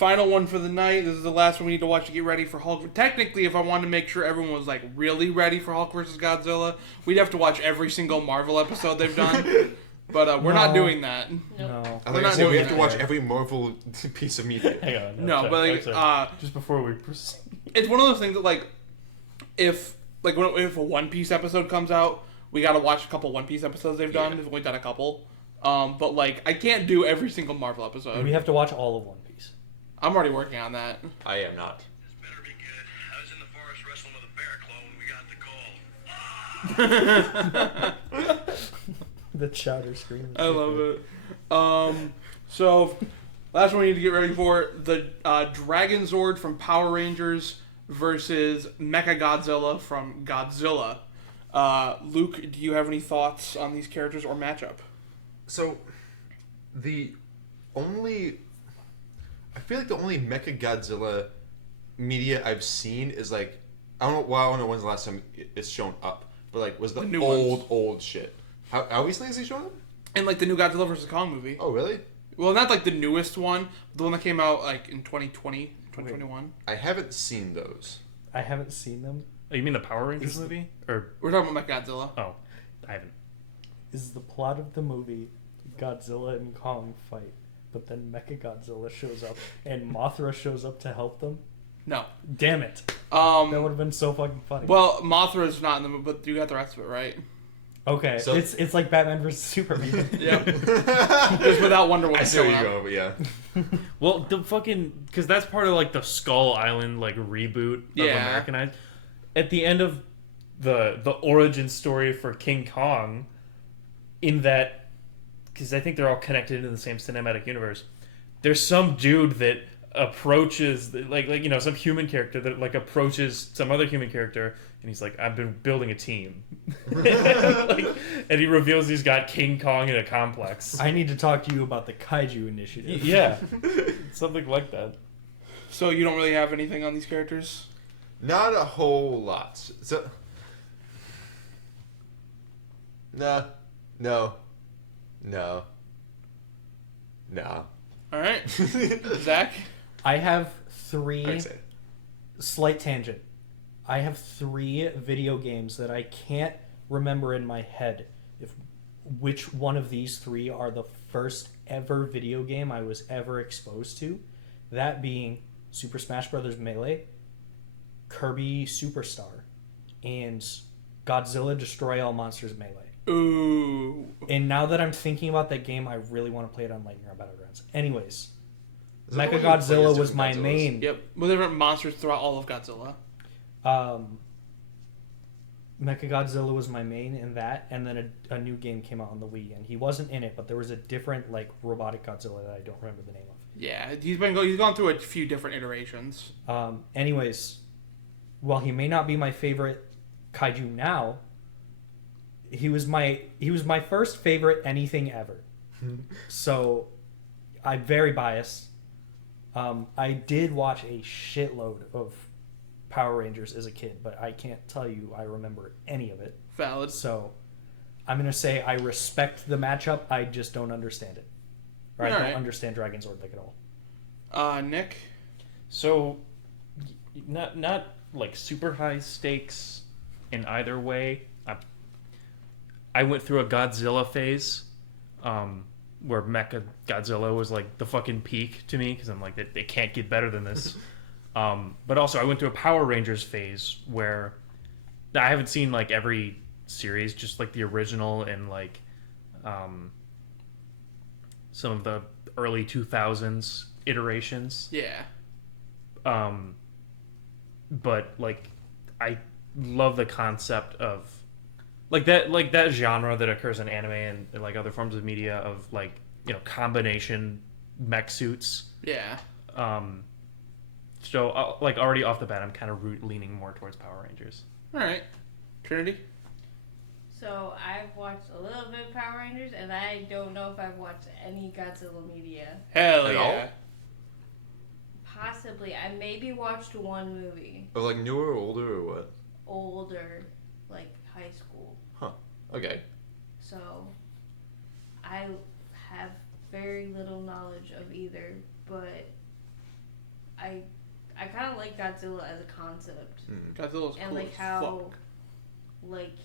final one for the night. This is the last one we need to watch to get ready for Hulk. Technically, if I wanted to make sure everyone was like really ready for Hulk versus Godzilla, we'd have to watch every single Marvel episode they've done. But we're not doing that. No. I think we have to watch every Marvel piece of media. Hang on. No, but like, just before we proceed. It's one of those things that like, if a One Piece episode comes out, we got to watch a couple One Piece episodes they've done. They've only done a couple. But like, I can't do every single Marvel episode. We have to watch all of One Piece. I'm already working on that. I am not. This better be good. I was in the forest wrestling with a bear claw when we got the call. The chowder scream. I love it. So, last one we need to get ready for, the Dragonzord from Power Rangers versus Mechagodzilla from Godzilla. Luke, do you have any thoughts on these characters or matchup? So, I feel like the only Mechagodzilla media I've seen is like, I don't know when's the last time it's shown up, but like, was the old shit. How recently has he shown up? In like the new Godzilla vs. Kong movie. Oh, really? Well, not like the newest one, the one that came out like in 2020, 2021. I haven't seen those. I haven't seen them. Oh, you mean the Power Rangers movie? Or We're talking about Mechagodzilla. oh, I haven't. Is the plot of the movie Godzilla and Kong fight, but then Mechagodzilla shows up and Mothra shows up to help them? No. Damn it. That would have been so fucking funny. Well, Mothra's not in the movie, but you got the rest of it right. Okay, so, it's like Batman versus Superman. Yep. Just without Wonder Woman. I see where you go, but yeah. Well, the fucking because that's part of like the Skull Island like reboot of Americanized. At the end of the origin story for King Kong, in that because I think they're all connected into the same cinematic universe. There's some dude that approaches like some human character that like approaches some other human character and he's like, I've been building a team. and he reveals he's got King Kong in a complex. I need to talk to you about the Kaiju initiative. Yeah. Something like that. So you don't really have anything on these characters? Not a whole lot. So No. Alright. Zach? I have three. Slight tangent. I have 3 video games that I can't remember in my head which one of these 3 are the first ever video game I was ever exposed to. That being Super Smash Bros. Melee, Kirby Superstar, and Godzilla Destroy All Monsters Melee. Ooh. And now that I'm thinking about that game, I really want to play it on Lightning Round Battlegrounds. Anyways, Mechagodzilla was my main. Yep. With different monsters throughout all of Godzilla. Mechagodzilla was my main in that, and then a new game came out on the Wii, and he wasn't in it, but there was a different like robotic Godzilla that I don't remember the name of. Yeah, he's gone through a few different iterations. Anyways, while he may not be my favorite kaiju now, he was my first favorite anything ever. So I'm very biased. I did watch a shitload of Power Rangers as a kid, but I can't tell you I remember any of it. Valid. So I'm going to say I respect the matchup, I just don't understand it. Or I don't understand Dragonzord like at all. Nick? So, not like super high stakes in either way. I went through a Godzilla phase, where Mechagodzilla was like the fucking peak to me, because I'm like, it can't get better than this. But also I went through a Power Rangers phase where I haven't seen like every series, just like the original and like some of the early 2000s iterations. Yeah. But like I love the concept of like that genre that occurs in anime and like other forms of media of like, combination mech suits. Yeah. So like already off the bat, I'm kind of leaning more towards Power Rangers. All right. Trinity? So I've watched a little bit of Power Rangers, and I don't know if I've watched any Godzilla media. Hell yeah. Possibly. I maybe watched one movie. Or like newer or older or what? Older, like high school. Huh. Okay. So I have very little knowledge of either, but like Godzilla as a concept. Godzilla's And cool like as how, fuck. like,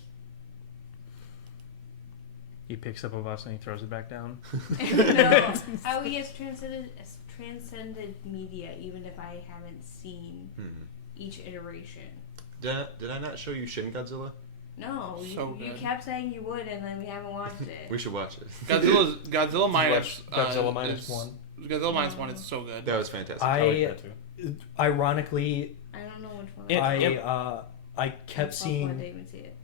He picks up a bus and he throws it back down. no, how he has transcended media, even if I haven't seen each iteration. Did I not show you Shin Godzilla? No, So you good. kept saying you would, and then we haven't watched it. We should watch it. Godzilla minus Godzilla minus one. Godzilla minus one is so good. That was fantastic. I like that too. Ironically, I don't know which one. I kept I seeing. didn't even see it.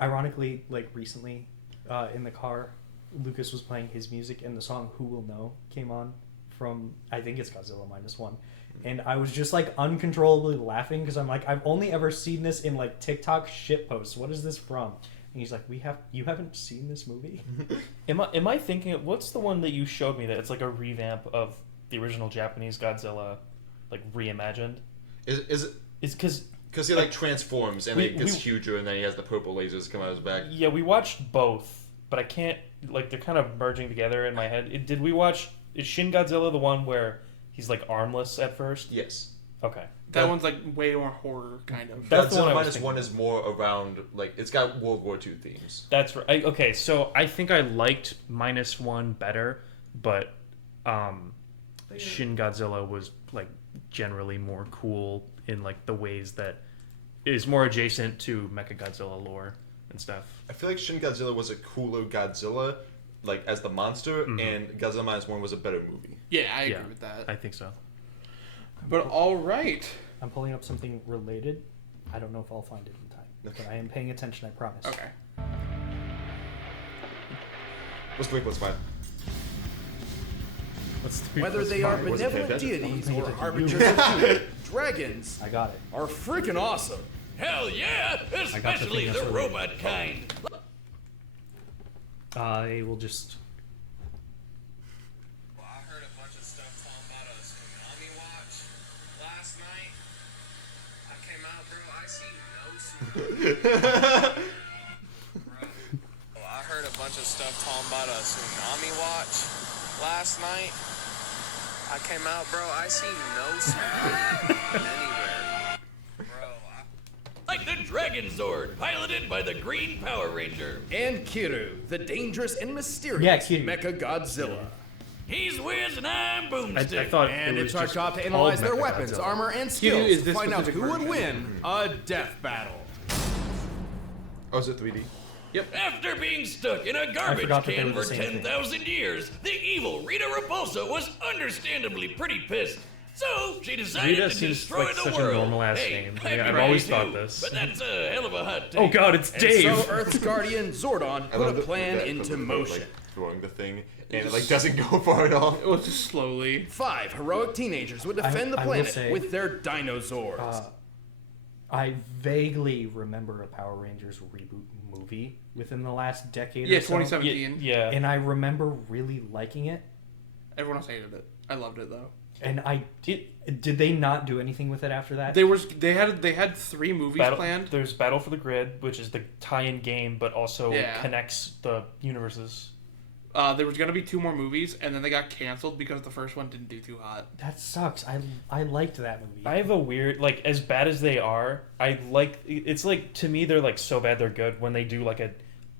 Ironically, like recently, in the car, Lucas was playing his music, and the song "Who Will Know" came on from, I think it's Godzilla minus one, and I was just like uncontrollably laughing because I'm like, I've only ever seen this in like TikTok shit posts. What is this from? And he's like, you haven't seen this movie? Am I thinking what's the one that you showed me that it's like a revamp of the original Japanese Godzilla, like reimagined? Is it? It's because He like transforms and it gets huger, and then he has the purple lasers come out of his back. Yeah, we watched both, but I can't like they're kind of merging together in my head. Did we watch? Is Shin Godzilla the one where he's like armless at first? Yes. Okay. That one's like way more horror kind of. That's the one Godzilla I was minus thinking. one is more around like it's got World War II themes. That's right. Okay, so I think I liked minus one better, but Shin Godzilla was like generally more cool in like the ways that is more adjacent to Mechagodzilla lore and stuff. I feel like Shin Godzilla was a cooler Godzilla, like as the monster, and Godzilla minus one was a better movie. Yeah, I agree with that. I think so. But all right. I'm pulling up something related. I don't know if I'll find it in time, but I am paying attention. I promise. Okay. Let's find. Whether they are Was it benevolent fantastic? deities or harbingers of doom, dragons I got it. are freaking awesome. Hell yeah, I got the especially thing the that's robot kind. I will just. Well, I heard a bunch of stuff talking about a tsunami watch last night. I came out, bro. I see no tsunami. Bro. Well, I heard a bunch of stuff talking about a tsunami watch last night. I came out, bro. I see no tsunami anywhere. Bro, Like the Dragonzord, piloted by the Green Power Ranger. And Kiru, the dangerous and mysterious Yeah, Kiru. Mechagodzilla. He's Wiz and I'm Boomstick. I thought And it it's was our just job to called analyze their weapons, Mechagodzilla. armor, and Kiru skills is to this find out specific who would version. win a death battle. Oh, is it 3D? After being stuck in a garbage forgot that they can were the for same thing. 10,000 years, the evil Rita Repulsa was understandably pretty pissed. So she decided Rita to seems destroy like the such a world. normal-ass Hey, name. I'd Yeah, be I've ready always too, thought this. But that's a hell of a hot take. Oh god, it's And Dave. so Earth's guardian Zordon I put love a the- plan that into clip of, motion. like, throwing the thing, and it like doesn't go far at all. It was just slowly. 5 heroic teenagers would defend the I will planet say- with their Dinozords. I vaguely remember a Power Rangers reboot movie within the last decade Yeah, or so. 2017. Yeah. And I remember really liking it. Everyone else hated it. I loved it though. And did they not do anything with it after that? They had 3 movies planned. There's Battle for the Grid, which is the tie-in game, but also Yeah. connects the universes. There was gonna be 2 more movies, and then they got canceled because the first one didn't do too hot. That sucks. I liked that movie. I have a weird like as bad as they are. I like it's like to me they're like so bad they're good when they do like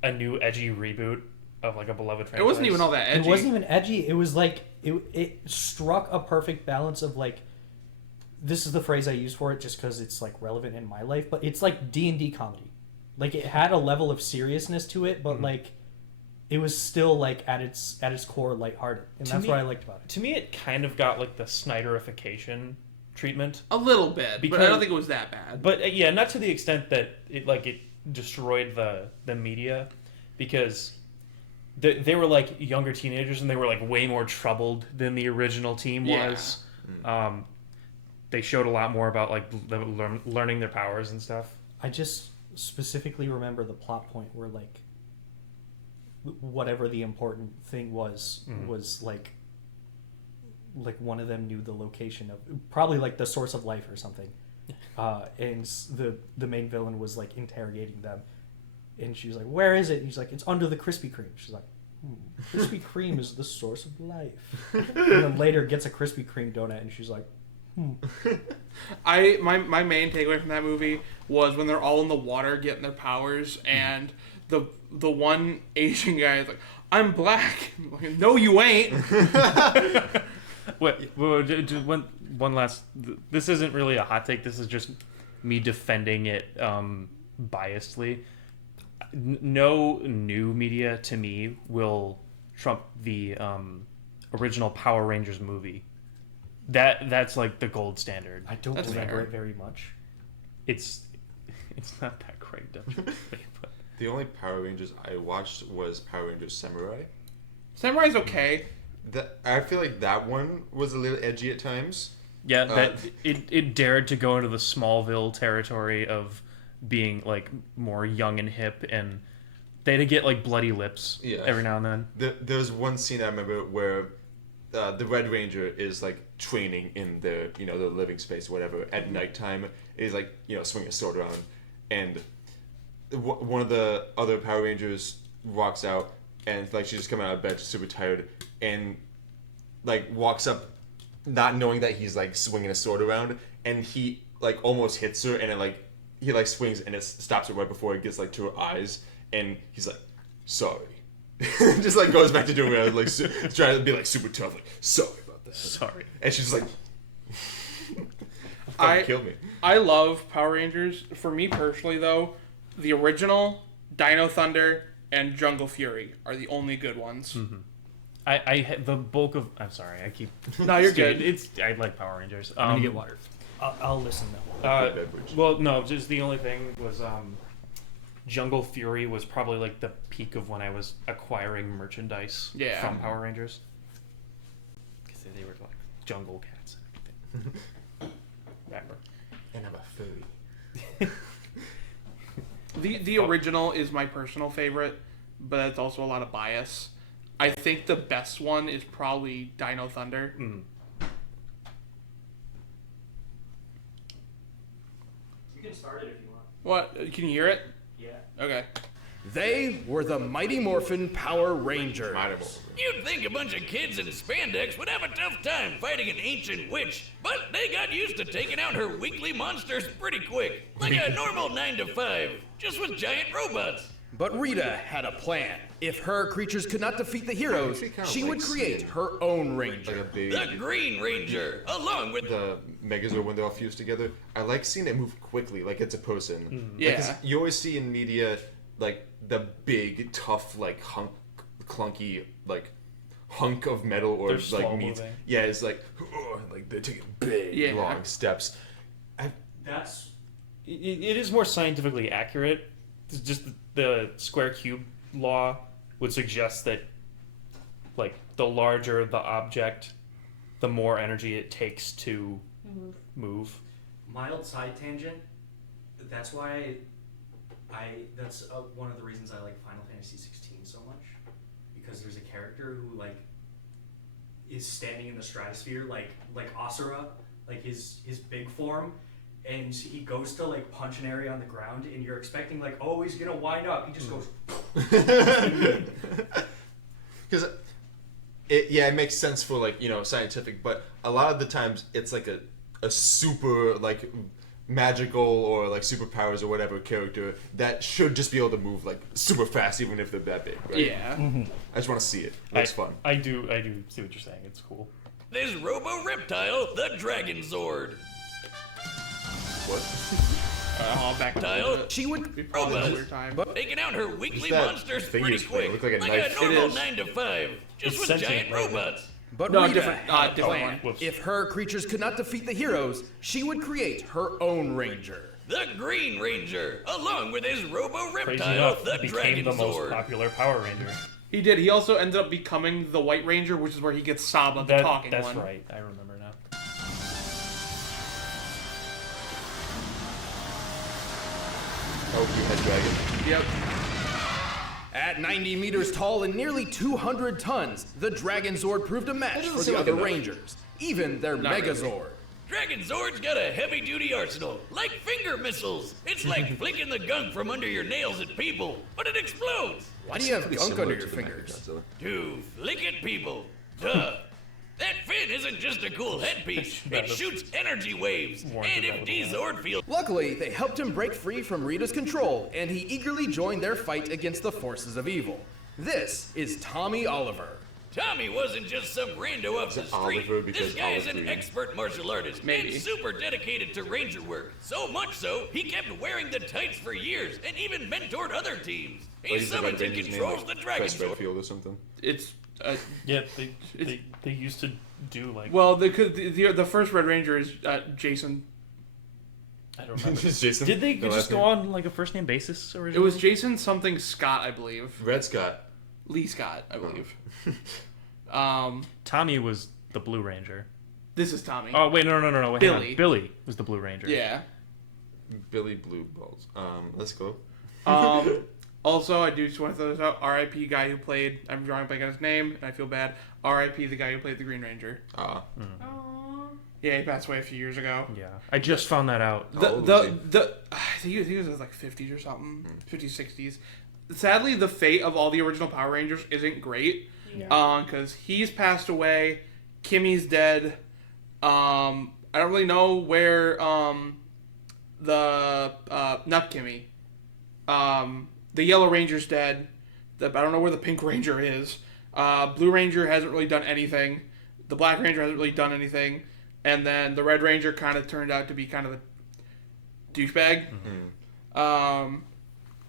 a new edgy reboot of like a beloved franchise. It wasn't even all that edgy. It wasn't even edgy. It was like it struck a perfect balance of like. This is the phrase I use for it, just because it's like relevant in my life. But it's like D&D comedy. Like it had a level of seriousness to it, but like it was still like at its core lighthearted, and To that's me- what I liked about it. To me, it kind of got like the Snyderification treatment, a little bit, but I Because- don't think it was that bad. but yeah, not to the extent that it destroyed the media, because they were like younger teenagers and they were like way more troubled than the original team Yeah. was. They showed a lot more about like learning their powers and stuff. I just specifically remember the plot point where like whatever the important thing was like one of them knew the location of probably like the source of life or something, and the main villain was like interrogating them, and she was like, "Where is it?" And he's like, "It's under the Krispy Kreme." She's like, Krispy Kreme is the source of life. And then later gets a Krispy Kreme donut, and she's like, My main takeaway from that movie was when they're all in the water getting their powers, and the one Asian guy is like, "I'm black." I'm like, no, you ain't. Wait, one last. This isn't really a hot take. This is just me defending it biasedly. No new media to me will trump the original Power Rangers movie. That's like the gold standard. I don't remember it very much. It's not that great, definitely. But The only Power Rangers I watched was Power Rangers Samurai. Samurai's okay. I feel like that one was a little edgy at times. yeah, it dared to go into the Smallville territory of being like more young and hip, and they had to get like bloody lips every now and then. There's one scene I remember where the Red Ranger is like training in the the living space or whatever at nighttime. He's like swinging a sword around, and one of the other Power Rangers walks out, and like she's just coming out of bed, super tired, and like walks up, not knowing that he's like swinging a sword around, and he like almost hits her, and it like he like swings and it stops her right before it gets like to her eyes, and he's like, "Sorry." Just like goes back to doing it, like trying to be like super tough, like sorry about that. Sorry. And she's just like, killed me. I love Power Rangers. For me personally, though, the original, Dino Thunder, and Jungle Fury are the only good ones. Mm-hmm. I the bulk of. I'm sorry. I keep. No, you're good. I like Power Rangers. I'm gonna get water. I'll listen though. Well, no, just the only thing was Jungle Fury was probably like the peak of when I was acquiring merchandise from Power Rangers. Because they were like jungle cats and everything. Remember? And I'm a furry. The original is my personal favorite, but it's also a lot of bias. I think the best one is probably Dino Thunder. You can start it if you want. What? Can you hear it? Yeah. Okay. They were the Mighty Morphin Power Rangers. You'd think a bunch of kids in spandex would have a tough time fighting an ancient witch, but they got used to taking out her weekly monsters pretty quick. Like a normal 9 to 5, just with giant robots. But Rita had a plan. If her creatures could not defeat the heroes, she would create her own ranger. Like a big, The Green Ranger, along with the Megazord when they're all fused together. I like seeing it move quickly, like it's a person. Yeah. Like, 'cause you always see in media like the big, tough, like clunky, like hunk of metal or They're slow like meat. moving. Yeah, it's like they're taking big, long steps. That's. It is more scientifically accurate. It's just the square cube law would suggest that, like, the larger the object, the more energy it takes to move. Mild side tangent. That's why that's one of the reasons I like Final Fantasy 16 so much, because there's a character who like is standing in the stratosphere like Asura, like his big form, and he goes to like punch an area on the ground, and you're expecting like, oh, he's gonna wind up. He just goes. Because it makes sense for like scientific, but a lot of the times it's like a super like magical or like superpowers or whatever character that should just be able to move like super fast even if they're that big, right? Yeah. I just want to see it. Looks fun. I do see what you're saying. It's cool. this robo-reptile, the Dragonzord. What? Back to Tile, She would weird time. taking out her weekly that monsters thing pretty you spray? quick. Look like a knife. a normal It is. 9 to 5, just It's with sentient, giant right? robots. But No, Rita different had a different plan. one. Whoops. If her creatures could not defeat the heroes, she would create her own ranger. The Green Ranger, along with his Crazy robo-reptile, enough, the it became the most Dragonzord. popular Power Ranger. He did. He also ended up becoming the White Ranger, which is where he gets Saba, the talking That's one. right. I remember now. Oh, you had dragon. Yep. At 90 meters tall and nearly 200 tons, the Dragonzord proved a match doesn't for seem the like other enough. Rangers, even their Not really. Megazord. Dragonzord's got a heavy-duty arsenal, like finger missiles. It's like flicking the gunk from under your nails at people, but it explodes. Why do you have Pretty gunk similar under to your the fingers? Mechagodzilla. To flick at people. Duh. That fin isn't just a cool headpiece. It shoots energy waves. And if D-Zord feels... Luckily, they helped him break free from Rita's control, and he eagerly joined their fight against the forces of evil. This is Tommy Oliver. Tommy wasn't just some rando up the street. This guy is an expert martial artist and super dedicated to ranger work. So much so, he kept wearing the tights for years and even mentored other teams. He summons and controls the Dragonzord. Field or something. It's Yeah, they used to do like. well, the first Red Ranger is Jason. I don't remember. Jason. Did they The just last go name? on like a first name basis originally? It was Jason something Scott, I believe. Red Scott. Lee Scott, I believe. Tommy was the Blue Ranger. This is Tommy. Oh wait, no. Wait, hang on. Billy. Billy was the Blue Ranger. Yeah. Billy Blue Balls. Let's go. Also, I do just want to throw this out. R.I.P. guy who played. I'm drawing a blank on his name, and I feel bad. R.I.P. the guy who played the Green Ranger. Aww. Yeah, he passed away a few years ago. Yeah, I just found that out. I think he was in like 50s or something, 50s, 60s. Sadly, the fate of all the original Power Rangers isn't great. Yeah. Because he's passed away, Kimmy's dead. I don't really know where not Kimmy. The Yellow Ranger's dead. I don't know where the Pink Ranger is. Blue Ranger hasn't really done anything. The Black Ranger hasn't really done anything. And then the Red Ranger kind of turned out to be kind of a douchebag.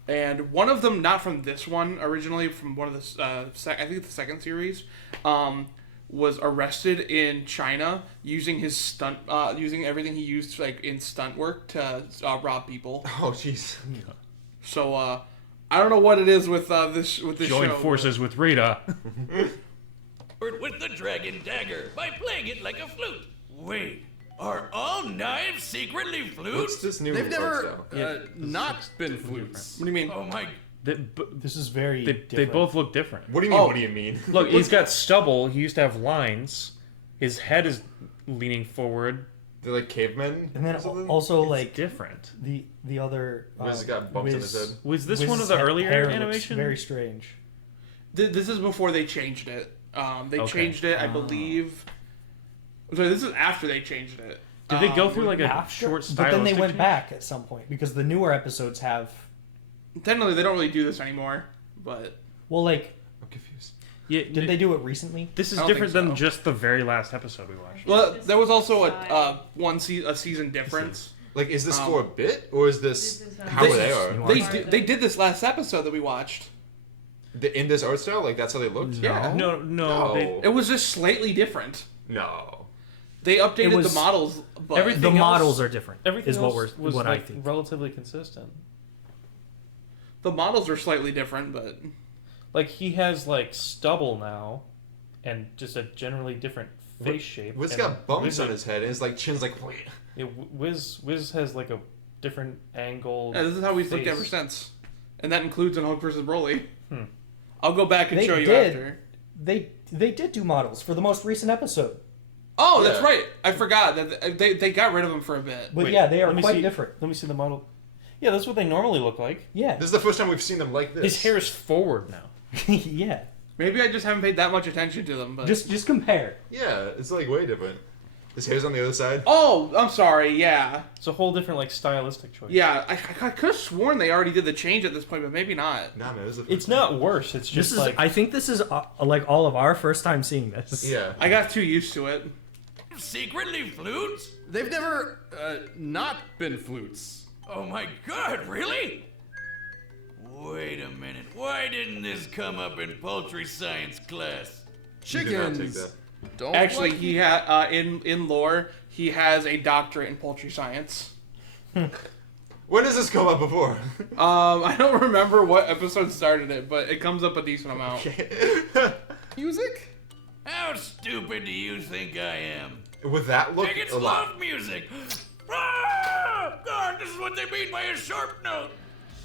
And one of them, not from this one originally, from one of the I think the second series, was arrested in China using his using everything he used like in stunt work to rob people. Oh, jeez. So I don't know what it is with this Join show. forces with Rita. with the Dragon Dagger by playing it like a flute. Wait, are all knives secretly What's flutes? this new They've art never style? not been flutes. What do you mean? Oh my... This is very They different. both look different. What do you mean? Oh. What do you mean? Look, he's got stubble. He used to have lines. His head is leaning forward. They're like cavemen. And then or something? also It's like different. the other. Wiz got bumps in his head. Was this Wiz's one of the earlier hair looks animation? Very strange. This is before they changed it. They Okay. changed it, I believe. Sorry, this is after they changed it. Did they go through like a After- short stylistic but then they went change? back at some point because the newer episodes have. Technically, they don't really do this anymore, but Well, like, I'm confused. Yeah, did they do it recently? This is I don't different think than so. just the very last episode we watched. well, there was also a season difference. Like, is this for a bit, or is this This is not- how This they is- are? They did this last episode that we watched. In this art style, like that's how they looked. Yeah. No. No. It was just slightly different. No. They updated was- the models, but Everything The else- models are different. Everything is what else we're was what like I think. relatively consistent. the models are slightly different. But Like he has like stubble now, and just a generally different face shape. Wiz and got bumps Wiz, on his head, and his like chin's like. Yeah, Wiz has like a different angle. yeah, this is how we've looked face. ever since, and that includes in Hulk vs. Broly. I'll go back and They show you did. after. They did do models for the most recent episode, Oh, that's Yeah. right. I forgot that they got rid of them for a bit. but Wait, yeah, they are let me quite see- different. Let me see the model. Yeah, that's what they normally look like. Yeah, This is the first time we've seen them like this. His hair is forward now. yeah. Maybe I just haven't paid that much attention to them. But Just compare. Yeah, it's like way different. His hair's on the other side. oh, I'm sorry. Yeah, It's a whole different like stylistic choice. yeah. I could have sworn they already did the change at this point, but maybe not. Nah, man, this is the first It's not worse. It's just This is. like I think this is like all of our first time seeing this. Yeah. I got too used to it. Secretly flutes? They've never not been flutes. Oh my god, really? Wait a minute. Why didn't this come up in poultry science class? You did not take Chickens that. don't Actually, like he had in lore he has a doctorate in poultry science. When does this come up before? I don't remember what episode started it, but it comes up a decent amount. music. How stupid do you think I am? With that look, Chickens a lot. love music. Ah! God, this is what they mean by a sharp note.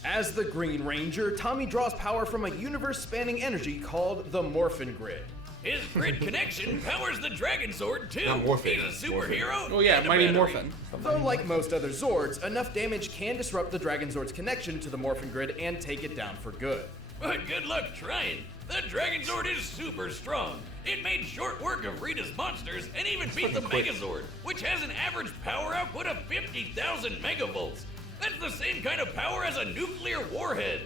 As the Green Ranger, Tommy draws power from a universe-spanning energy called the Morphin Grid. His grid connection powers the Dragonzord too. Not Morphin. He's a superhero. Oh yeah, and a Mighty battery. Morphin. Though, like most other Zords, enough damage can disrupt the Dragonzord's connection to the Morphin Grid and take it down for good. But good luck trying. The Dragonzord is super strong. It made short work of Rita's monsters and even beat the Megazord, which has an average power output of 50,000 megavolts. That's the same kind of power as a nuclear warhead.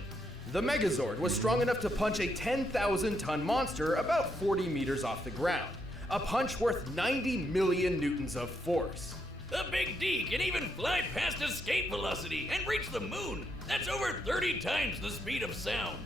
The Megazord was strong enough to punch a 10,000-ton monster about 40 meters off the ground. A punch worth 90 million newtons of force. The Big D can even fly past escape velocity and reach the moon. That's over 30 times the speed of sound.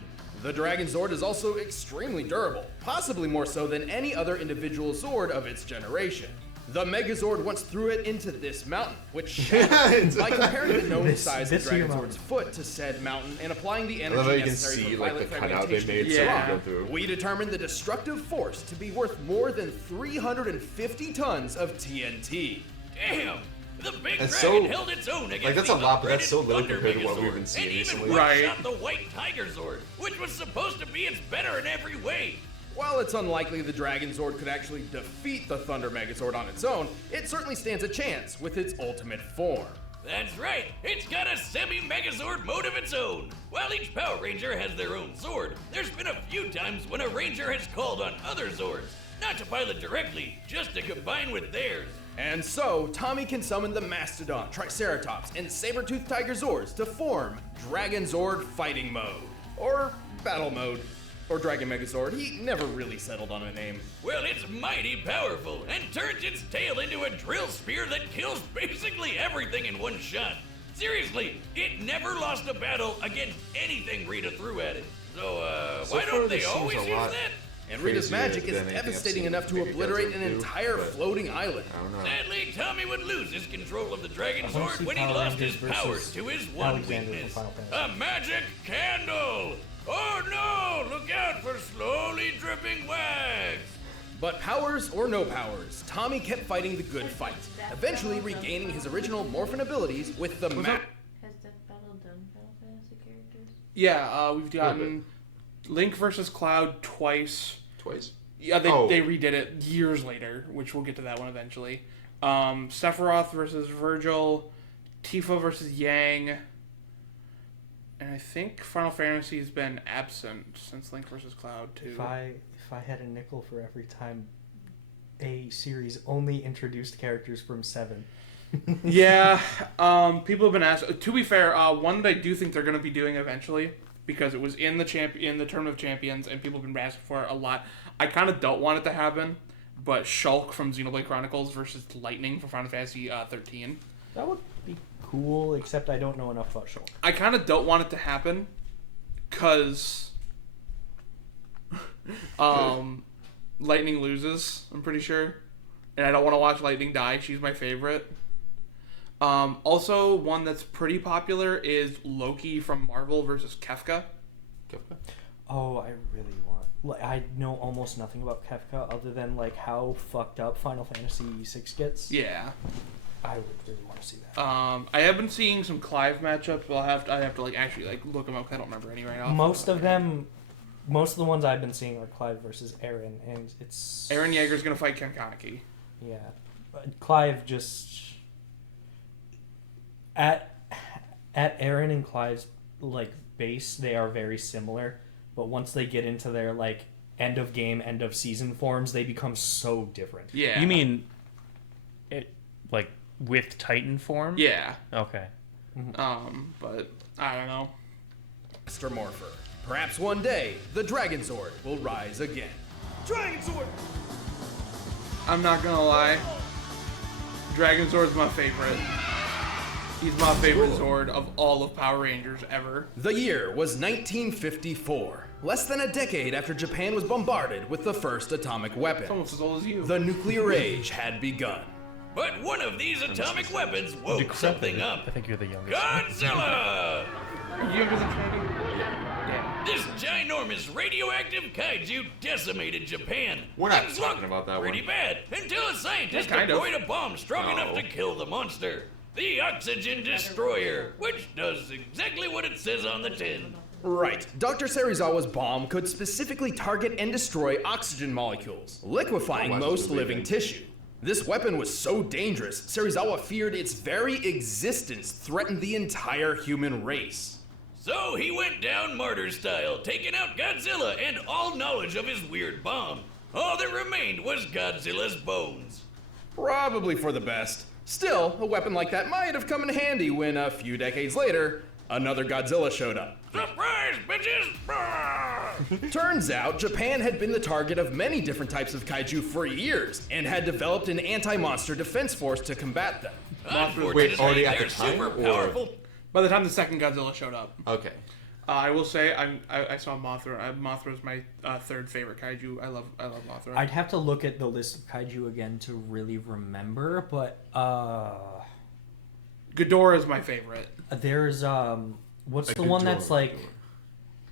The Dragonzord is also extremely durable, possibly more so than any other individual Zord of its generation. The Megazord once threw it into this mountain, which shattered by comparing the known size of Dragonzord's foot to said mountain and applying the energy necessary for violent fragmentation. Yeah. We determined the destructive force to be worth more than 350 tons of TNT. Damn! The big That's dragon so- held its own against like, that's a the lot, but that's upgraded so little Thunder compared to what Megazord, we've been seeing and even recently. one-shot the White Tiger Zord, which was supposed to be its better in every way. While it's unlikely the Dragonzord could actually defeat the Thunder Megazord on its own, it certainly stands a chance with its ultimate form. That's right, it's got a semi-Megazord mode of its own. While each Power Ranger has their own Zord, there's been a few times when a Ranger has called on other Zords, not to pilot directly, just to combine with theirs. And so, Tommy can summon the Mastodon, Triceratops, and Saber-Toothed Tiger Zords to form Dragonzord Fighting Mode. Or Battle Mode. Or Dragon Megazord. He never really settled on a name. Well, it's mighty powerful and turns its tail into a drill spear that kills basically everything in one shot. Seriously, it never lost a battle against anything Rita threw at it. So, So why far don't this they seems always a use lot that? And Rita's crazier magic is than anything I've devastating seen enough to Mechagodzilla obliterate an do, entire but floating island. I don't know. Sadly, Tommy would lose his control of the I wanna Dragonzord see when he Power lost Rangers his powers versus to his one Alexander from weakness. Final Fantasy. A magic candle! Oh no! Look out for slowly dripping wax! But powers or no powers, Tommy kept fighting the good fight, eventually regaining his original Morphin abilities with the Has Death Battle done Final Fantasy characters? Yeah, we've gotten Link versus Cloud twice. Twice? Yeah, they redid it years later, which we'll get to that one eventually. Sephiroth versus Virgil, Tifa versus Yang, and I think Final Fantasy's been absent since Link versus Cloud too. If I had a nickel for every time a series only introduced characters from 7. Yeah, people have been asked. To be fair, one that I do think they're going to be doing eventually, because it was in the Tournament of Champions, and people have been asking for it a lot. I kind of don't want it to happen, but Shulk from Xenoblade Chronicles versus Lightning from Final Fantasy 13. That would be cool, except I don't know enough about Shulk. I kind of don't want it to happen, because Lightning loses, I'm pretty sure. And I don't want to watch Lightning die. She's my favorite. Also, one that's pretty popular is Loki from Marvel versus Kefka. Oh, I really want... I know almost nothing about Kefka other than like how fucked up Final Fantasy VI gets. Yeah. I would really want to see that. I have been seeing some Clive matchups, but I have to like actually like look them up. 'Cause I don't remember any right now. Most of the ones I've been seeing are Clive versus Aaron, and it's... Eren Yeager's gonna fight Ken Kaneki. Yeah. But Clive just... At Aaron and Clive's like base, they are very similar, but once they get into their like end of game, end of season forms, they become so different. Yeah. You mean it like with Titan form? Yeah. Okay. But I don't know. Master Morpher. Perhaps one day, the Dragonzord will rise again. Dragonzord! I'm not gonna lie. Dragonzord's my favorite. He's my favorite Zord of all of Power Rangers ever. The year was 1954, less than a decade after Japan was bombarded with the first atomic weapon. It's almost as old as you. The nuclear age had begun. But one of these atomic weapons woke something up. I think you're the youngest. Godzilla! Are you younger than Trinity? Yeah. This ginormous radioactive kaiju decimated Japan. We're not Things talking looked about that pretty one. bad until a scientist Yeah, kind of. deployed a bomb strong No. enough to kill the monster. The Oxygen Destroyer, which does exactly what it says on the tin. Right. Dr. Serizawa's bomb could specifically target and destroy oxygen molecules, liquefying most living tissue. This weapon was so dangerous, Serizawa feared its very existence threatened the entire human race. So he went down martyr style, taking out Godzilla and all knowledge of his weird bomb. All that remained was Godzilla's bones. Probably for the best. Still, a weapon like that might have come in handy when a few decades later, another Godzilla showed up. Surprise, bitches! Turns out, Japan had been the target of many different types of kaiju for years and had developed an anti-monster defense force to combat them. Unfortunately, already at the they're time, super or- powerful. By the time the second Godzilla showed up, Okay. I will say I saw Mothra. Mothra is my third favorite kaiju. I love Mothra. I'd have to look at the list of kaiju again to really remember, but Ghidorah is my favorite. there's what's Like the one Ghidorah.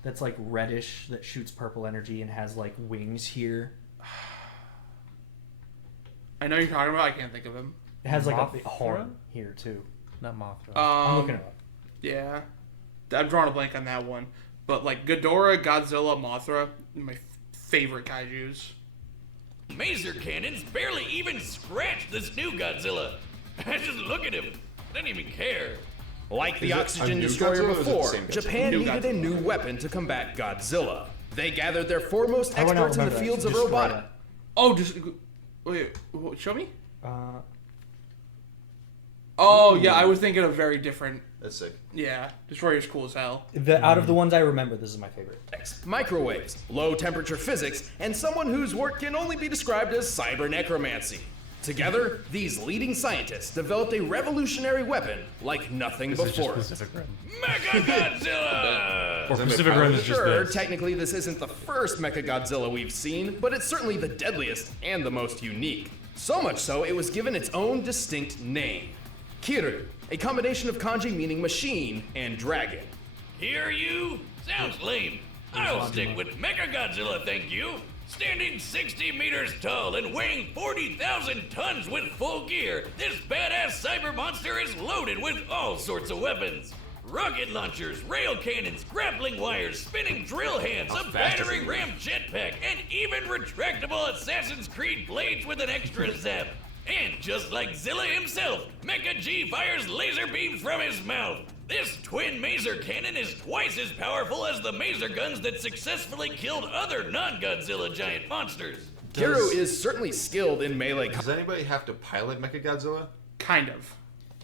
that's like reddish that shoots purple energy and has like wings here. I know you're talking about. I can't think of him. It has like a Mothra? horn here too. Not Mothra. I'm looking it up. Yeah, I'm drawing a blank on that one. But like Ghidorah, Godzilla, Mothra, my favorite kaijus. Maser cannons barely even scratched this new Godzilla. Just look at him. Didn't even care. Like the Is it a Oxygen new Destroyer Godzilla or is it the before, same Godzilla? Japan New needed a Godzilla. new weapon to combat Godzilla. They gathered their foremost How would I experts in the remember that? fields of Destroy robotics. Oh, just wait. Show me. that. Oh yeah, I was thinking of very different. That's sick. Yeah, Destroyer's cool as hell. Out of the ones I remember, this is my favorite. Microwaves, low temperature physics, and someone whose work can only be described as cyber necromancy. Together, these leading scientists developed a revolutionary weapon like nothing This is just before. Pacific Rim. Mechagodzilla! Or Isn't it Pacific Rim is just Sure, this. technically this isn't the first Mechagodzilla we've seen, but it's certainly the deadliest and the most unique. So much so, it was given its own distinct name. Kiru, a combination of kanji meaning machine and dragon. Hear you? Sounds lame. I'll stick with Mechagodzilla, thank you. Standing 60 meters tall and weighing 40,000 tons with full gear, this badass cyber monster is loaded with all sorts of weapons. Rocket launchers, rail cannons, grappling wires, spinning drill hands, a battering ram jetpack, and even retractable Assassin's Creed blades with an extra zap. And just like Zilla himself, Mecha G fires laser beams from his mouth. This twin maser cannon is twice as powerful as the maser guns that successfully killed other non-Godzilla giant monsters. Kiru is certainly skilled in melee Does anybody have to pilot Mechagodzilla? Kind of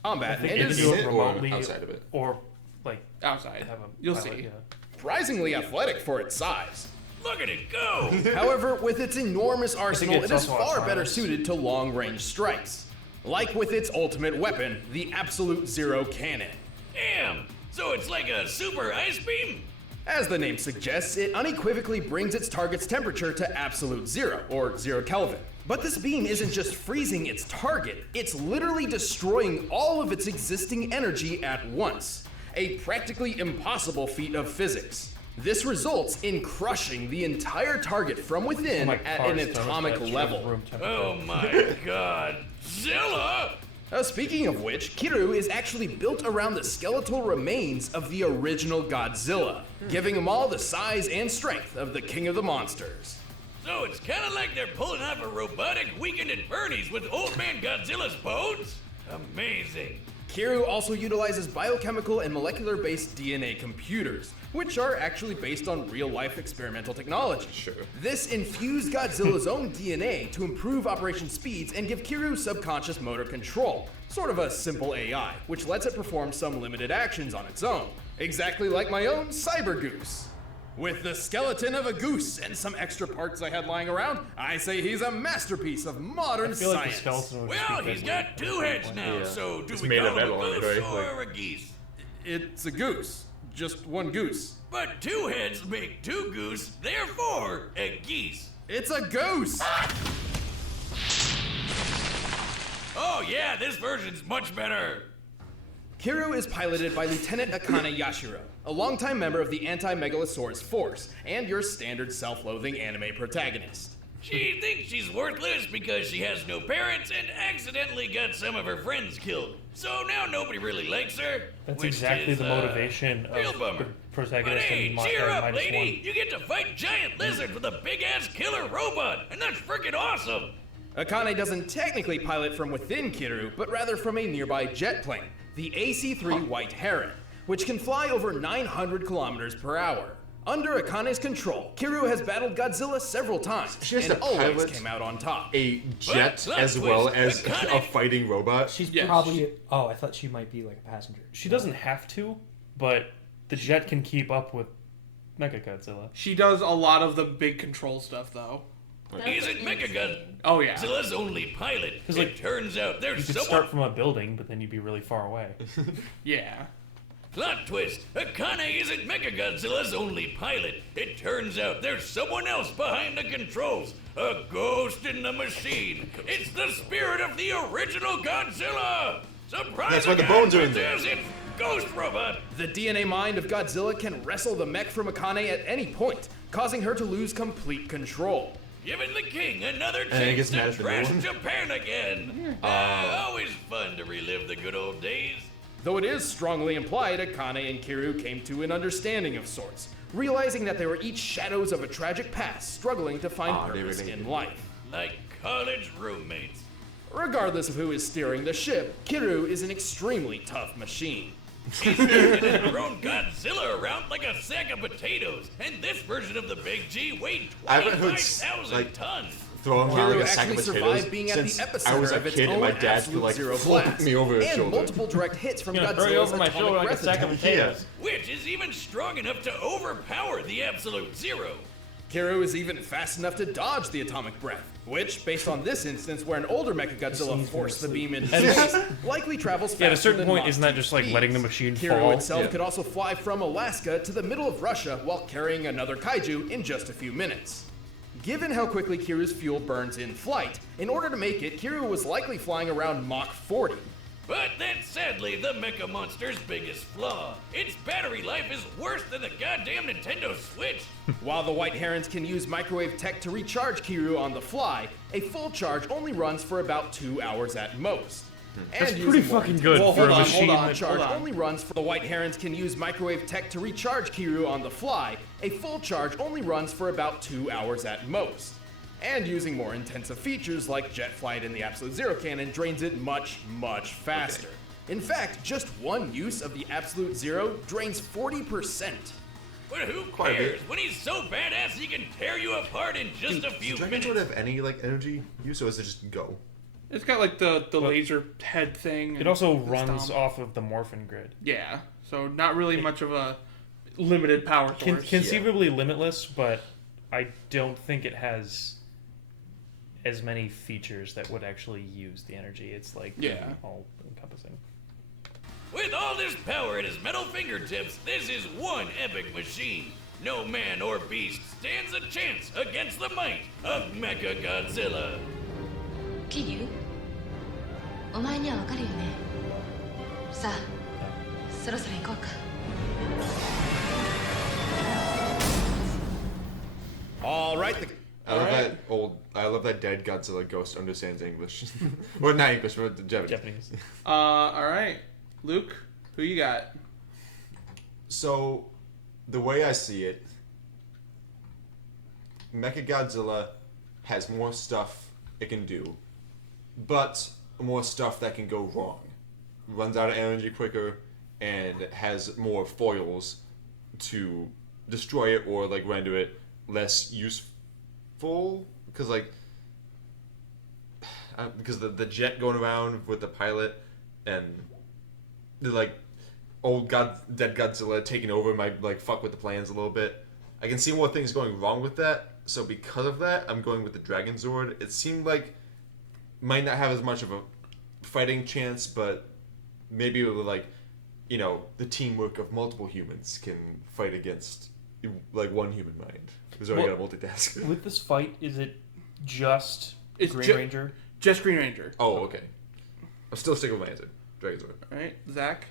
combat, I think and you can is do it it or remotely outside of it? or like outside. have a You'll pilot, see. yeah. surprisingly athletic for its size. Look at it go! However, with its enormous arsenal, it's it is also far on better trials. suited to long-range strikes. Like with its ultimate weapon, the Absolute Zero Cannon. Damn! So it's like a super ice beam? As the name suggests, it unequivocally brings its target's temperature to absolute zero, or 0 Kelvin. But this beam isn't just freezing its target, it's literally destroying all of its existing energy at once. A practically impossible feat of physics. This results in crushing the entire target from within My at car an starts atomic at level. room temperature. Oh my god. Zilla! Speaking of which, Kiru is actually built around the skeletal remains of the original Godzilla, giving him all the size and strength of the king of the monsters. So it's kinda like they're pulling off a robotic Weekend at Bernie's with old man Godzilla's bones? Amazing. Kiru also utilizes biochemical and molecular-based DNA computers, which are actually based on real-life experimental technology. Sure. This infused Godzilla's own DNA to improve operation speeds and give Kiru subconscious motor control, sort of a simple AI, which lets it perform some limited actions on its own, exactly like my own Cyber Goose. With the skeleton of a goose and some extra parts I had lying around, I say he's a masterpiece of modern I feel like the science. skeleton would Well, speak he's that got two heads now, Yeah. so do It's we made call of him a metal, goose right? or a geese? It's a goose. Just one goose. But two heads make two goose, therefore a geese. It's a goose! Oh yeah, this version's much better. Kiru is piloted by Lieutenant Akane Yashiro, a longtime member of the Anti-Megalosaurus Force, and your standard self-loathing anime protagonist. She thinks she's worthless because she has no parents and accidentally got some of her friends killed. So now nobody really likes her. That's which exactly is, the motivation real of bummer. the protagonist But hey, in cheer up, -1. lady! You get to fight giant lizards with a big-ass killer robot, and that's freaking awesome! Akane doesn't technically pilot from within Kiru, but rather from a nearby jet plane, the AC-3 White Heron, which can fly over 900 kilometers per hour. Under Akane's control, Kiryu has battled Godzilla several times She has and to always pilot came out on top. a jet But as well as a fighting robot. She's Yes. probably. Oh, I thought she might be like a passenger. She doesn't have to, but the jet can keep up with Mechagodzilla. She does a lot of the big control stuff, though. Is it That's Mechagodzilla? insane. Oh yeah. Godzilla's only pilot. 'Cause, It like, turns out You there's could someone. start from a building, but then you'd be really far away. Yeah. Plot twist: Akane isn't Mechagodzilla's only pilot. It turns out there's someone else behind the controls. A ghost in the machine. It's the spirit of the original Godzilla. Surprise! That's why the bones are in there. It's Ghost Robot. The DNA mind of Godzilla can wrestle the mech from Akane at any point, causing her to lose complete control. Giving the king another And he chance gets mad to at the trash new one. Japan again. Always fun to relive the good old days. Though it is strongly implied Akane and Kiryu came to an understanding of sorts, realizing that they were each shadows of a tragic past struggling to find they purpose really- in life. Like college roommates. Regardless of who is steering the ship, Kiryu is an extremely tough machine. He's thrown Godzilla around like a sack of potatoes, and this version of the Big G weighed I haven't heard 25,000 like tons. throwing around Kiryu like a sack of actually potatoes survived being at the since epicenter I was a of its kid and own my dad could absolute like zero flip blast, me over his and shoulder. multiple direct hits from You know, throw you Godzilla's over my atomic shoulder like a breath sack of attack. potatoes. Which is even strong enough to overpower the Absolute Zero. Kiryu is even fast enough to dodge the atomic breath, which, based on this instance where an older Mechagodzilla forced the beam into space, likely travels faster Yeah, at a certain than point, Mach isn't that 2 just like speeds. letting the machine Kiryu fall? itself Yeah. could also fly from Alaska to the middle of Russia while carrying another kaiju in just a few minutes. Given how quickly Kiryu's fuel burns in flight, in order to make it, Kiryu was likely flying around Mach 40. But that's sadly the Mecha Monster's biggest flaw. Its battery life is worse than the goddamn Nintendo Switch. While the White Herons can use microwave tech to recharge Kiryu on the fly, a full charge only runs for about 2 hours at most. That's And pretty using more fucking good Well, for a hold on, machine. hold on. that- charge Hold on. only runs for the White Herons can use microwave tech to recharge Kiryu on the fly. A full charge only runs for about 2 hours at most. And using more intensive features like jet flight and the Absolute Zero cannon drains it much, much faster. In fact, just one use of the Absolute Zero drains 40%. But who Quite a bit. cares when he's so badass he can tear you apart in just a few Does Dragonzord minutes? have any like energy use, or does it just go? It's got like the laser head thing. It and also the runs stomp. off of the morphin grid. Yeah. So not really much of a limited power source. Conceivably limitless, but I don't think it has as many features that would actually use the energy. It's like Yeah. all encompassing. With all this power at his metal fingertips, this is one epic machine. No man or beast stands a chance against the might of Mechagodzilla. 桐生お前にはわかるよねさあそろそろ行こうか All right, I love that dead Godzilla ghost understands English. Well, not English, but Japanese. Japanese. All right, Luke, who you got? So, the way I see it, Mechagodzilla has more stuff it can do, but more stuff that can go wrong. Runs out of energy quicker, and has more foils to destroy it or like render it less useful. Because the jet going around with the pilot and the dead Godzilla taking over might like fuck with the plans a little bit. I can see more things going wrong with that. So because of that, I'm going with the Dragonzord. It seemed like might not have as much of a fighting chance, but maybe with the teamwork of multiple humans can fight against like one human mind. Who's already got a multitask. With this fight, is it just It's Green ju- Ranger? Just Green Ranger. Oh, okay. I'm still sticking with my answer. Dragonzord. All right, Zach.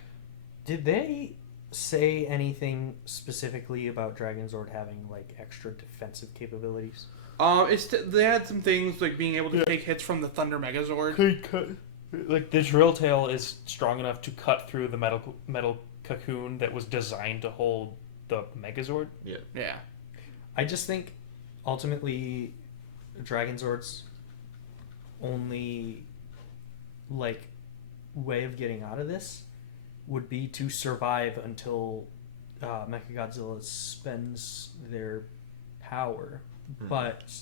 Did they say anything specifically about Dragonzord having like extra defensive capabilities? They had some things like being able to take hits from the Thunder Megazord. Like the drill tail is strong enough to cut through the metal cocoon that was designed to hold the Megazord. Yeah. Yeah. I just think ultimately Dragonzord's only like way of getting out of this would be to survive until Mechagodzilla spends their power, but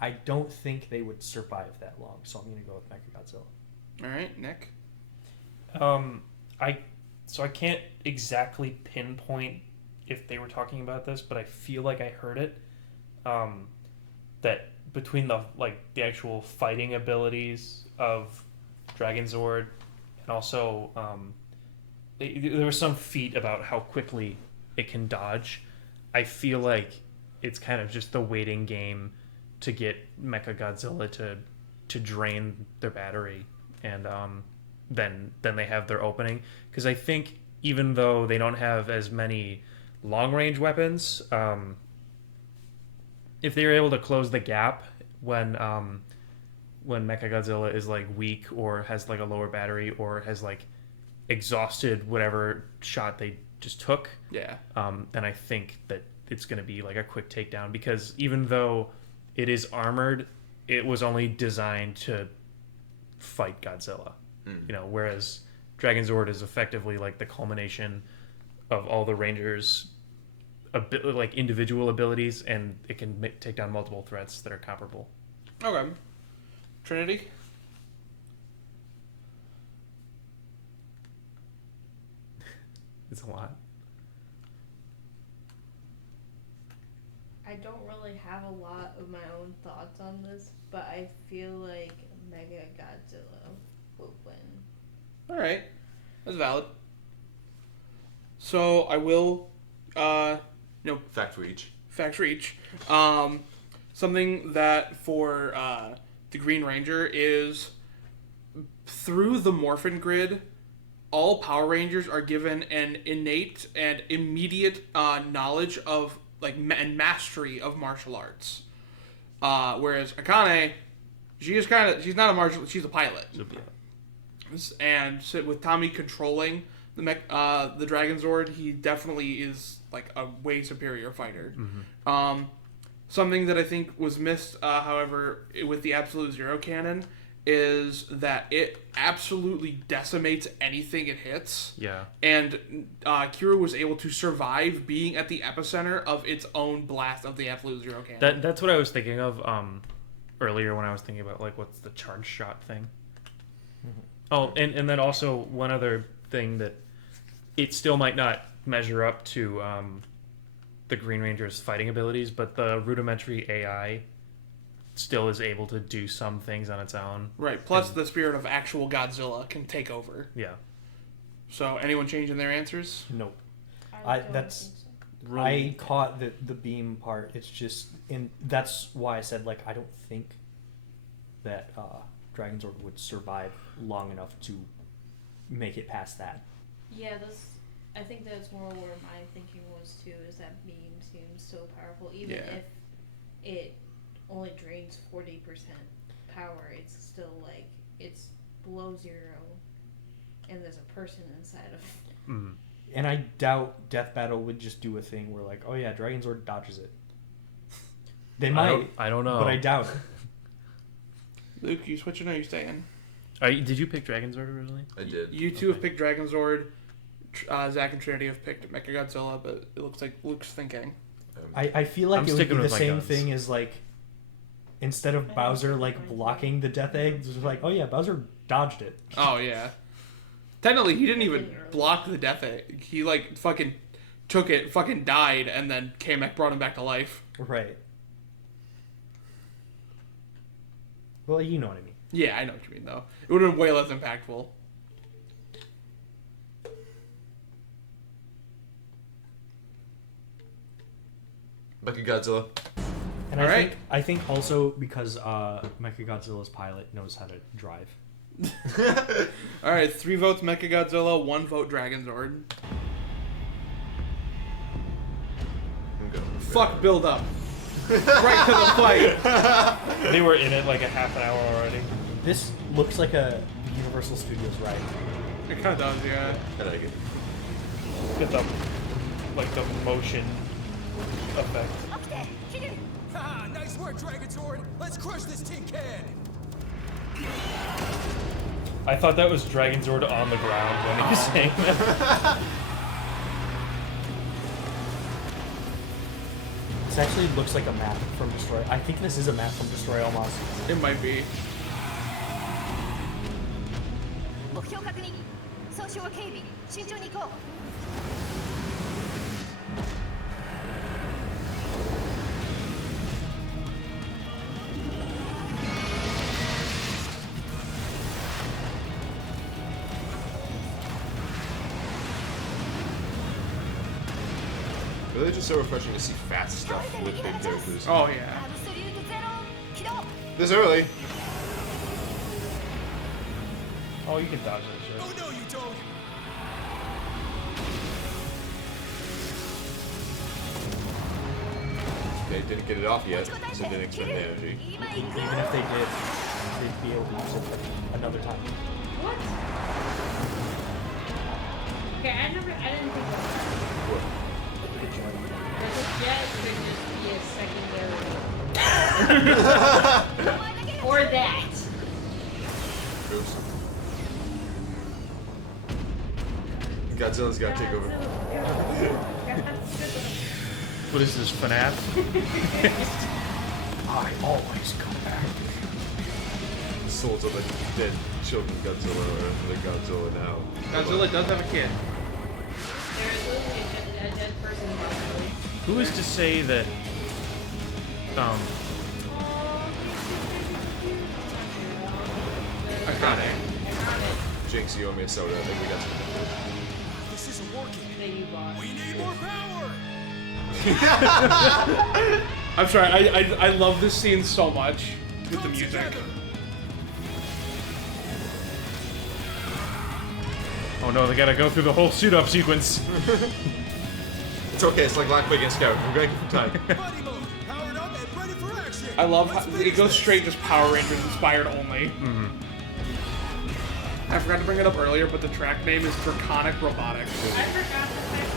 I don't think they would survive that long, so I'm going to go with Mechagodzilla. All right, Nick. I can't exactly pinpoint if they were talking about this, but I feel like I heard it. That between the actual fighting abilities of Dragonzord and also there was some feat about how quickly it can dodge. I feel like it's kind of just the waiting game to get Mechagodzilla to drain their battery, and then they have their opening. Because I think even though they don't have as many long range weapons, if they're able to close the gap when Mechagodzilla is weak or has a lower battery or has exhausted whatever shot they just took, Yeah. then I think that it's going to be a quick takedown, because even though it is armored, it was only designed to fight Godzilla. Whereas Dragonzord is effectively the culmination of all the Rangers' individual abilities, and it can take down multiple threats that are comparable. Okay. Trinity? It's a lot. I don't really have a lot of my own thoughts on this, but I feel like Mechagodzilla will win. All right. That's valid. So I will, Fact for each. facts for each. Something that for the Green Ranger is through the Morphin Grid, all Power Rangers are given an innate and immediate knowledge of and mastery of martial arts. Whereas Akane, she's not a martial, she's a pilot. And so with Tommy controlling the Dragonzord, he definitely is a way superior fighter. Something that I think was missed, however, with the Absolute Zero cannon is that it absolutely decimates anything it hits. Yeah. And Kira was able to survive being at the epicenter of its own blast of the Absolute Zero cannon. That's what I was thinking of earlier when I was thinking about what's the charge shot thing. Oh, and then also one other thing that it still might not measure up to the Green Ranger's fighting abilities, but the rudimentary AI still is able to do some things on its own. Right. Plus, the spirit of actual Godzilla can take over. Yeah. So, anyone changing their answers? Nope. I don't think so. I caught the beam part. It's just that's why I said I don't think that Dragonzord would survive long enough to make it past that. Yeah, I think that's more where my thinking was too, is that beam seems so powerful. Even if it only drains 40% power, it's still it's below zero, and there's a person inside of it. Mm. And I doubt Death Battle would just do a thing where oh yeah, Dragonzord dodges it. They might. I don't know. But I doubt it. Luke, you switching or you staying? Did you pick Dragonzord originally? I did. You two have picked Dragonzord. Zach and Trinity have picked Mechagodzilla, but it looks like Luke's thinking. I feel like I'm it would be sticking the with my same guns. thing as instead of Bowser blocking the Death Egg, it's just oh yeah, Bowser dodged it. Oh, yeah. Technically, he didn't even block the Death Egg. He, fucking took it, fucking died, and then Kamek brought him back to life. Right. Well, you know what I mean. Yeah, I know what you mean, though. It would have been way less impactful. Mechagodzilla. And All I right. think also because Mechagodzilla's pilot knows how to drive. All right, 3 votes Mechagodzilla, 1 vote Dragonzord. Fuck build up. Right to the fight. They were in it a half an hour already. This looks like a Universal Studios ride. It kind of does, yeah. I like it. Get the motion effect. Ha! Nice work, Dragonzord. Let's crush this tin can. I thought that was Dragonzord on the ground when he was saying that. This actually looks like a map from Destroy. I think this is a map from Destroy All Monsters. It might be. 目標確認損傷は警備慎重に行こう Really just so refreshing to see fast stuff with big characters. Oh yeah. アブソリュートゼロ起動 This early. Oh, you can dodge that shit. no you don't They didn't get it off yet, so it didn't expend the energy. 今行く Even if they did, they'd be able to use it another time. What? Okay, I didn't think about that. That the jet could just be a secondary. Or that. Oops. Godzilla's gotta take over. What is this, FNAF? I always come back. Souls of the dead children Godzilla or the Godzilla now. Godzilla does have a kid. There is literally a dead person in my family. Who is to say that, I got it. Jinx, you owe me a soda. I think we got some. This isn't working That you bought. we need more power I'm sorry. I love this scene so much with the music. oh no, they gotta go through the whole suit-up sequence. It's okay, it's like Lockbait against Scout. We're going for time. buddy mode powered up and ready for action I love how it goes straight just Power Rangers inspired only. I forgot to bring it up earlier, but the track name is Draconic Robotics. I forgot the fact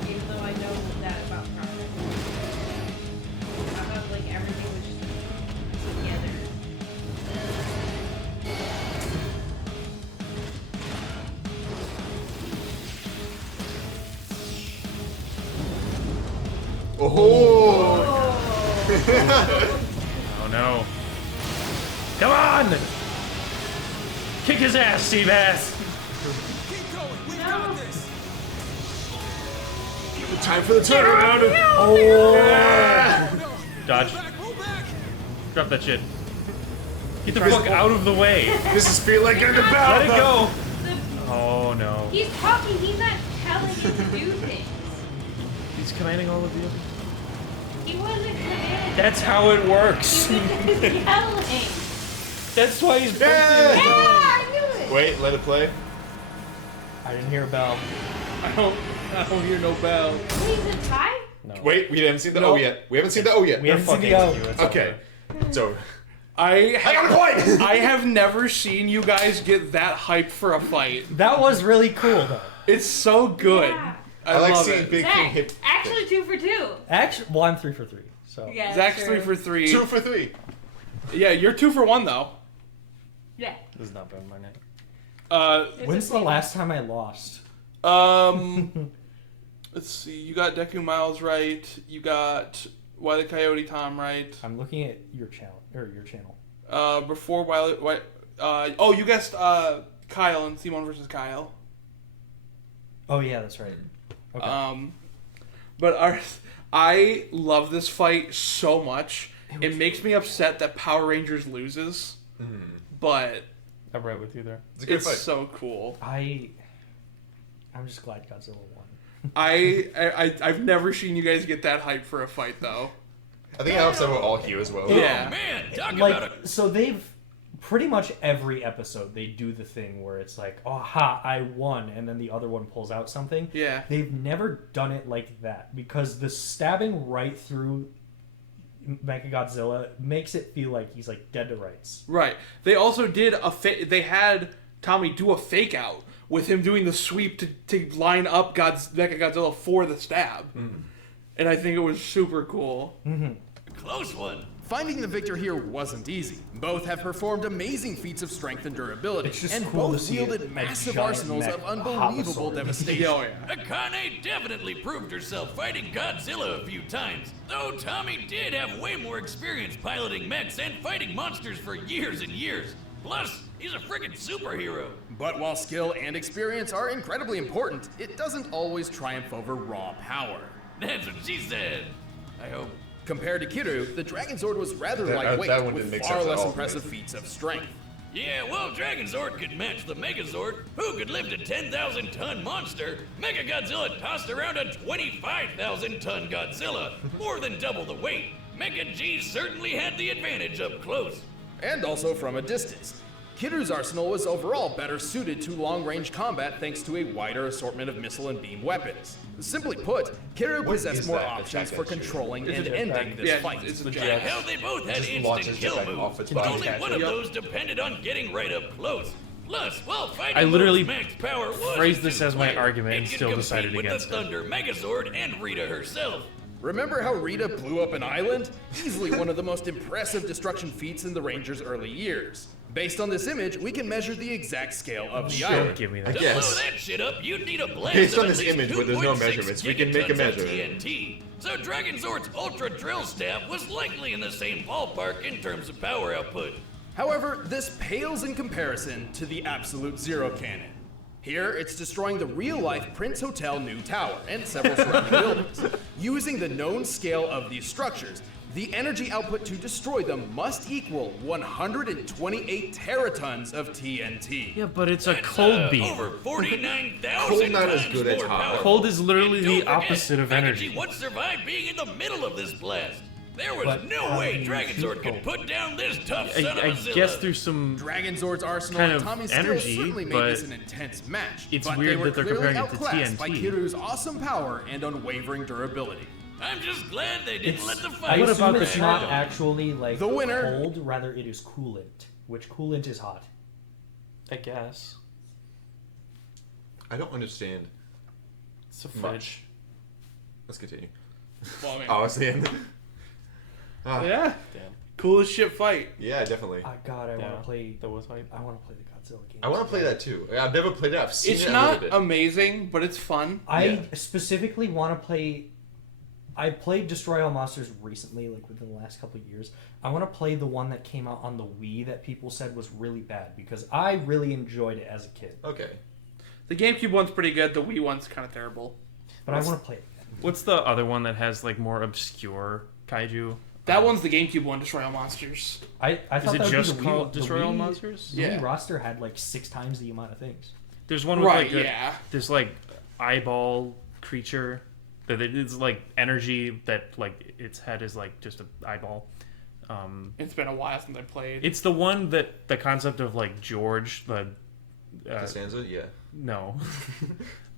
that even though I know that about Power Rangers. I thought like everything was just together. Oh! Oh no. Come on! Kick his ass, Seabass! keep going we got this Time for the turnaround! Oh! Dodge. roll back Drop that shit. Get the fuck out of the way. This is feel like in the Let battle. it go. Oh no. He's talking, he's not telling it to do things. He's commanding all of you. He wasn't commanding. That's how it works. He was just yelling. That's why he's Yeah! Yeah, I knew it. Wait, let it play. I didn't hear a bell. I don't hear no bell. Wait, is it tie? No. Wait, we haven't seen the No. O yet. We haven't seen the O yet. We haven't seen Fucking the O. with you, it's Okay, over. so I got a point. I have never seen you guys get that hyped for a fight. That was really cool, though. It's so good. Yeah. I I like love seeing it. Big King Zach, hit. actually 2 for 2. Actually, well, I'm 3 for 3. So Yeah, Zach's true. 3 for 3. 2 for 3. Yeah, you're 2 for 1 though. Yeah. This is not bad my name. when's the last time I lost? Let's see. You got Deku Miles right. You got Wile E. Coyote Tom right. I'm looking at your channel your channel. Before oh, you guessed Kyle and Simon versus Kyle. Oh yeah, that's right. Okay. But I love this fight so much. It makes me upset that Power Rangers loses, but I'm right with you there. It's a good it's fight. so cool. I'm just glad Godzilla won. I've never seen you guys get that hype for a fight though. I think Alex and I were all here as well. Yeah. Man, talk about Like, it. so they've pretty much every episode they do the thing where it's like, oh ha, I won, and then the other one pulls out something. Yeah. They've never done it like that because the stabbing right through Mechagodzilla makes it feel like he's like dead to rights. Right. They also did they had Tommy do a fake out with him doing the sweep to line up Mechagodzilla for the stab. And I think it was super cool. Close one. Finding the victor here wasn't easy. Both have performed amazing feats of strength and durability, It's just and cool to both see wielded a massive giant arsenals mech of hop a unbelievable sword. devastation. Oh, yeah. Akane definitely proved herself fighting Godzilla a few times, though Tommy did have way more experience piloting mechs and fighting monsters for years and years. Plus, he's a freaking superhero. But while skill and experience are incredibly important, it doesn't always triumph over raw power. That's what she said. I hope. Compared to Kiru, the Dragonzord was rather That lightweight, one didn't with make far sense at less all, impressive right? feats of strength. Yeah, well, Dragonzord could match the Megazord. Who could lift a 10,000-ton monster? Mechagodzilla tossed around a 25,000-ton Godzilla, more than double the weight. Mecha G certainly had the advantage up close. And also from a distance. Kiru's arsenal was overall better suited to long-range combat thanks to a wider assortment of missile and beam weapons. Simply put, Kiru What possessed is more that options attack for that shoots? controlling and a ending this Yeah, fight. it's a The jet. jet. Hell, they both had Just instant launches kill the thing off moves. its But body. only one of Yep. those depended on getting right up close. Plus, while fighting I literally max power was phrased this as my two-player, argument and it could still compete decided with against it. the Thunder Megazord and Rita herself. Remember how Rita blew up an island? Easily one of the most impressive destruction feats in the Ranger's early years. Based on this image, we can measure the exact scale of the Don't island. give me I that. To guess. blow that shit up, you'd need a blast Based of on at this least image where there's no 2.6 measurements, we can make a gigatons of measure. TNT. So Dragonzord's Ultra Drill Staff was likely in the same ballpark in terms of power output. However, this pales in comparison to the Absolute Zero Cannon. Here, it's destroying the real-life Prince Hotel New Tower and several surrounding buildings. Using the known scale of these structures, the energy output to destroy them must equal 128 teratons of TNT. Yeah, but it's a That's, cold beam. Over 49,000 Cold not as times good as more hot. powerful. Cold is literally And the don't forget, opposite of Mecha energy. G once survived being in the middle of this blast. There was But no how way do you Dragonzord shoot could cold? put down this tough son of I a Zilla. guess through some. Dragonzord's arsenal kind and of Tommy's energy, skills certainly made but this an intense match. it's but weird they were that they're clearly comparing it to outclassed by TNT. Kiru's awesome power and unwavering durability. I'm just glad they didn't let the I fight. What assume about the it's not shadow? actually like The winner. cold, rather it is coolant, which coolant is hot. I guess. I don't understand It's a much. Let's continue. Well, I mean, Oh, I was saying. yeah. Damn. Coolest shit fight. Yeah, definitely. God, I want Yeah, to play. that was hype. I want to play the Godzilla game. I want to play that too. I've never played it. I've seen It's it. I've not never been. amazing, but it's fun. I Yeah. specifically want to play. I played Destroy All Monsters recently, like within the last couple of years. I want to play the one that came out on the Wii that people said was really bad because I really enjoyed it as a kid. Okay. The GameCube one's pretty good. The Wii one's kind of terrible. But I want to play it again. What's the other one that has like more obscure kaiju? That one's the GameCube one, Destroy All Monsters. I Is thought it that would just be the called Wii, the Destroy All Wii- Monsters? The Yeah. Wii roster had like 6 times the amount of things. There's one with Right, like yeah. this like eyeball creature that it's like energy that like its head is like just an eyeball. It's been a while since I played. It's the one that the concept of like George the Costanza? Yeah. no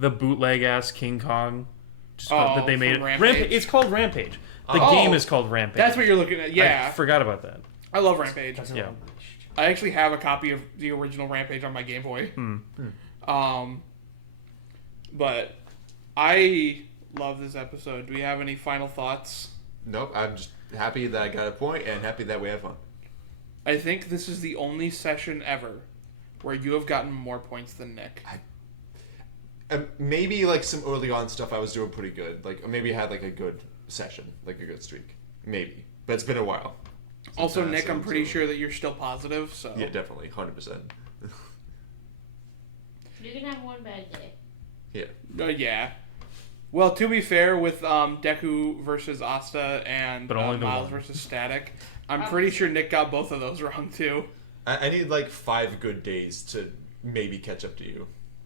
the bootleg ass King Kong just Oh, that they made from it. Rampage? It's called Rampage. The Oh, game is called Rampage. That's what you're looking at. Yeah. I forgot about that. I love Rampage. That's Yeah. I actually have a copy of the original Rampage on my Game Boy. But I love this episode. Do we have any final thoughts? Nope. I'm just happy that I got a point and happy that we had fun. I think this is the only session ever where you have gotten more points than Nick. Maybe like some early on stuff I was doing pretty good. Like maybe I had like a good session, like a good streak. Maybe. But it's been a while. Also, Since Nick, that, I'm pretty so- sure that you're still positive, so... Yeah, definitely. 100%. You can have one bad day. Yeah. Yeah. Well, to be fair, with Deku versus Asta and But only the Miles one. versus Static, I'm pretty sure Nick got both of those wrong, too. I need like 5 good days to maybe catch up to you.